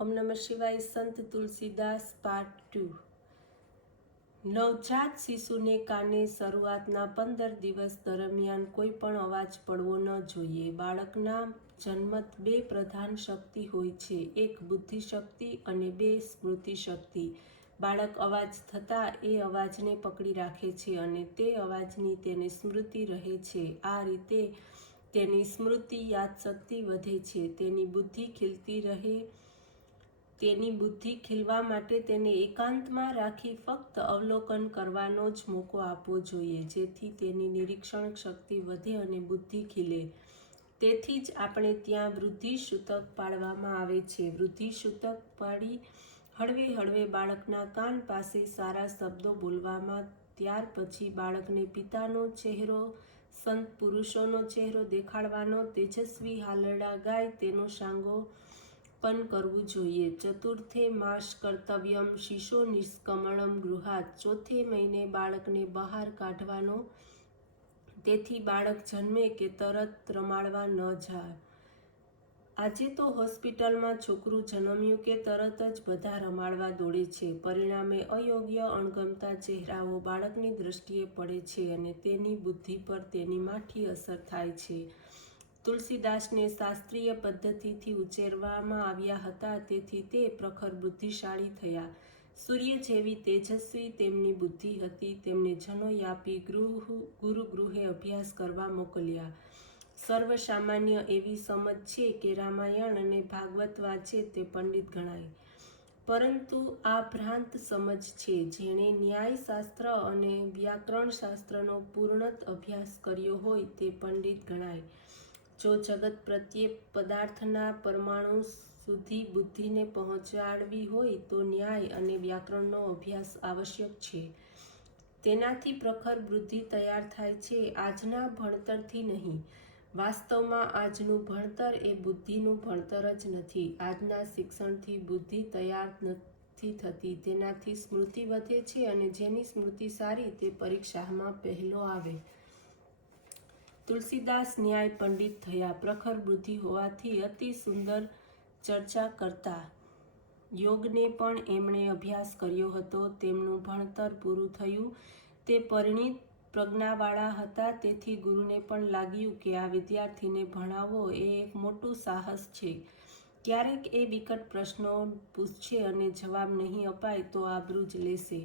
ઓમ નમઃ શિવાય. સંત તુલસીદાસ પાર્ટ 2. નવજાત શિશુને કાને શરૂઆતના 15 દિવસ દરમિયાન કોઈ પણ અવાજ પડવો ન જોઈએ. બાળકના જન્મત 2 પ્રધાન શક્તિ હોય છે, એક બુદ્ધિ શક્તિ અને 2 સ્મૃતિ શક્તિ. બાળક અવાજ થતાં એ અવાજને પકડી રાખે છે અને તે અવાજની તેને સ્મૃતિ રહે છે. આ રીતે તેની સ્મૃતિ યાદશક્તિ વધે છે, તેની બુદ્ધિ ખીલતી રહે. તેની બુદ્ધિ ખીલવા માટે તેને એકાંતમાં રાખી ફક્ત અવલોકન કરવાનો જ મોકો આપવો જોઈએ, જેથી તેની નિરીક્ષણ શક્તિ વધે અને બુદ્ધિ ખીલે. તેથી જ આપણે ત્યાં વૃદ્ધિ સૂતક પાડવામાં આવે છે. વૃદ્ધિ સૂતક પાડી હળવે હળવે બાળકના કાન પાસે સારા શબ્દો બોલવામાં, ત્યાર પછી બાળકને પિતાનો ચહેરો, સંત પુરુષોનો ચહેરો દેખાડવાનો, તેજસ્વી હાલરડા ગાય તેનો સાંગો પણ કરવું જોઈએ. ચતુર્થે માસ કર્તવ્યમ શિશો નિષ્કમણમ ગૃહાત. ચોથે મહિને બાળકને બહાર કાઢવાનો, તેથી બાળક જન્મે કે તરત રમાડવા ન જાય. આજે તો હોસ્પિટલમાં છોકરું જન્મ્યું કે તરત જ બધા રમાડવા દોડે છે. પરિણામે અયોગ્ય અણગમતા ચહેરાઓ બાળકની દ્રષ્ટિએ પડે છે અને તેની બુદ્ધિ પર તેની માઠી અસર થાય છે. તુલસીદાસને શાસ્ત્રીય પદ્ધતિથી ઉછેરવામાં આવ્યા હતા, તેથી તે પ્રખર બુદ્ધિશાળી થયા. સૂર્ય જેવી તેજસ્વી તેમની બુદ્ધિ હતી. તેમને જનોયાપી ગુરુગૃહે અભ્યાસ કરવા મોકલ્યા. સર્વસામાન્ય એવી સમજ છે કે રામાયણ અને ભાગવત વાંચે તે પંડિત ગણાય, પરંતુ આ ભ્રાંત સમજ છે. જેણે ન્યાયશાસ્ત્ર અને વ્યાકરણશાસ્ત્રનો પૂર્ણત અભ્યાસ કર્યો હોય તે પંડિત ગણાય. જો જગત પ્રત્યે પદાર્થના પરમાણુ સુધી બુદ્ધિને પહોંચાડવી હોય તો ન્યાય અને વ્યાકરણનો અભ્યાસ આવશ્યક છે. તેનાથી પ્રખર બુદ્ધિ તૈયાર થાય છે, આજના ભણતરથી નહીં. વાસ્તવમાં આજનું ભણતર એ બુદ્ધિનું ભણતર જ નથી. આજના શિક્ષણથી બુદ્ધિ તૈયાર નથી થતી, તેનાથી સ્મૃતિ વધે છે અને જેની સ્મૃતિ સારી તે પરીક્ષામાં પહેલો આવે. તુલસીદાસ ન્યાય પંડિત થયા. પ્રખર બુદ્ધિ હોવાથી અતિ સુંદર ચર્ચા કરતા. યોગને પણ એમણે અભ્યાસ કર્યો હતો. તેમનું ભણતર પૂરું થયું. તે પરિણીત પ્રજ્ઞાવાળા હતા, તેથી ગુરુને પણ લાગ્યું કે આ વિદ્યાર્થીને ભણાવવો એ એક મોટું સાહસ છે. ક્યારેક એ વિકટ પ્રશ્નો પૂછશે અને જવાબ નહીં અપાય તો આબરૂ જ લેશે.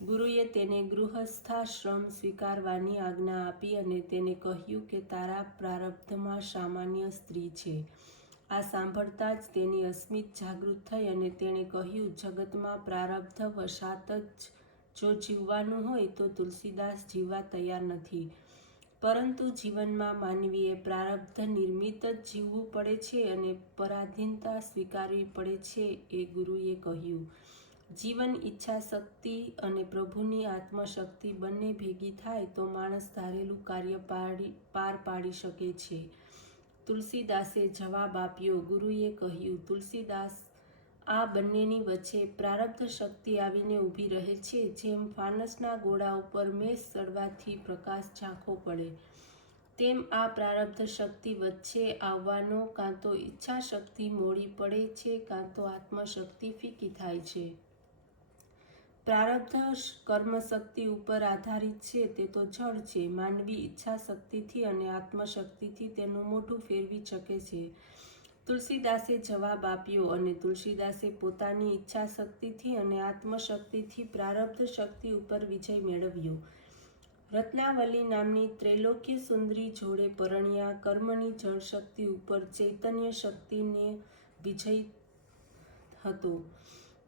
ગુરુએ તેને ગૃહસ્થાશ્રમ સ્વીકારવાની આજ્ઞા આપી અને તેને કહ્યું કે તારા પ્રારબ્ધમાં સામાન્ય સ્ત્રી છે. આ સાંભળતા જ તેની અસ્મિત જાગૃત થઈ અને તેણે કહ્યું, જગતમાં પ્રારબ્ધ વશાત જ જો જીવવાનું હોય તો તુલસીદાસ જીવવા તૈયાર નથી, પરંતુ જીવનમાં માનવીએ પ્રારબ્ધ નિર્મિત જ જીવવું પડે છે અને પરાધીનતા સ્વીકારવી પડે છે. એ ગુરુએ કહ્યું, જીવન ઈચ્છાશક્તિ અને પ્રભુની આત્મશક્તિ બંને ભેગી થાય તો માણસ ધારેલું કાર્ય પાર પાડી શકે છે. તુલસીદાસે જવાબ આપ્યો. ગુરુએ કહ્યું, તુલસીદાસ, આ બંનેની વચ્ચે પ્રારબ્ધ શક્તિ આવીને ઊભી રહે છે. જેમ ફાનસના ગોળા ઉપર મેષ ચડવાથી પ્રકાશ ઝાંખો પડે, તેમ આ પ્રારબ્ધ શક્તિ વચ્ચે આવવાનો કાં તો ઈચ્છા શક્તિ મોડી પડે છે, કાં તો આત્મશક્તિ ફીકી થાય છે. પ્રારબ્ધ કર્મશક્તિ ઉપર આધારિત છે તે તો જળ છે. માનવી ઈચ્છા શક્તિથી અને આત્મશક્તિથી તેનું મોઢું ફેરવી શકે છે. તુલસીદાસે જવાબ આપ્યો અને તુલસીદાસે પોતાની ઈચ્છા શક્તિથી અને આત્મશક્તિથી પ્રારબ્ધ શક્તિ ઉપર વિજય મેળવ્યો. રત્નાવલી નામની ત્રૈલોક્ય સુંદરી જોડે પરણ્યા. કર્મની જળ શક્તિ ઉપર ચૈતન્ય શક્તિને વિજય હતો.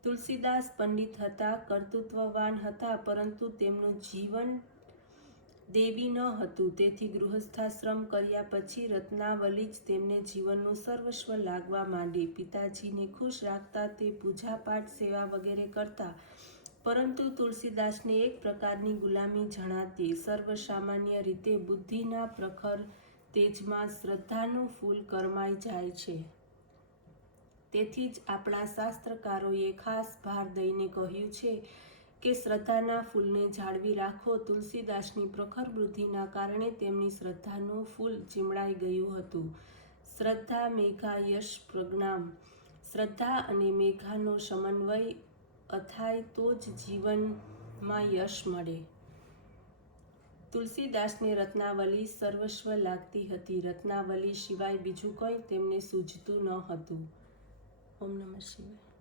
તુલસીદાસ પંડિત હતા, કર્તૃત્વવાન હતા, પરંતુ તેમનું જીવન દેવી ન હતું. તેથી ગૃહસ્થાશ્રમ કર્યા પછી રત્નાવલી જ તેમને જીવનનું સર્વસ્વ લાગવા માંડી. પિતાજીને ખુશ રાખતા તે પૂજાપાઠ, સેવા વગેરે કરતા, પરંતુ તુલસીદાસને એક પ્રકારની ગુલામી જણાતી. સર્વસામાન્ય રીતે બુદ્ધિના પ્રખર તેજમાં શ્રદ્ધાનું ફૂલ કરમાઈ જાય છે. તેથી જ આપણા શાસ્ત્રકારોએ ખાસ ભાર દઈને કહ્યું છે કે શ્રદ્ધાના ફૂલને જાળવી રાખો. તુલસીદાસની પ્રખર બુદ્ધિના કારણે તેમની શ્રદ્ધાનું ફૂલ ચીમડાઈ ગયું હતું. શ્રદ્ધા મેઘા યશ પ્રજ્ઞામ. શ્રદ્ધા અને મેઘાનો સમન્વય અથાય તો જ જીવનમાં યશ મળે. તુલસીદાસને રત્નાવલી સર્વસ્વ લાગતી હતી. રત્નાવલી સિવાય બીજું કંઈ તેમને સૂઝતું ન હતું. ઓમ નમઃ શિવાય.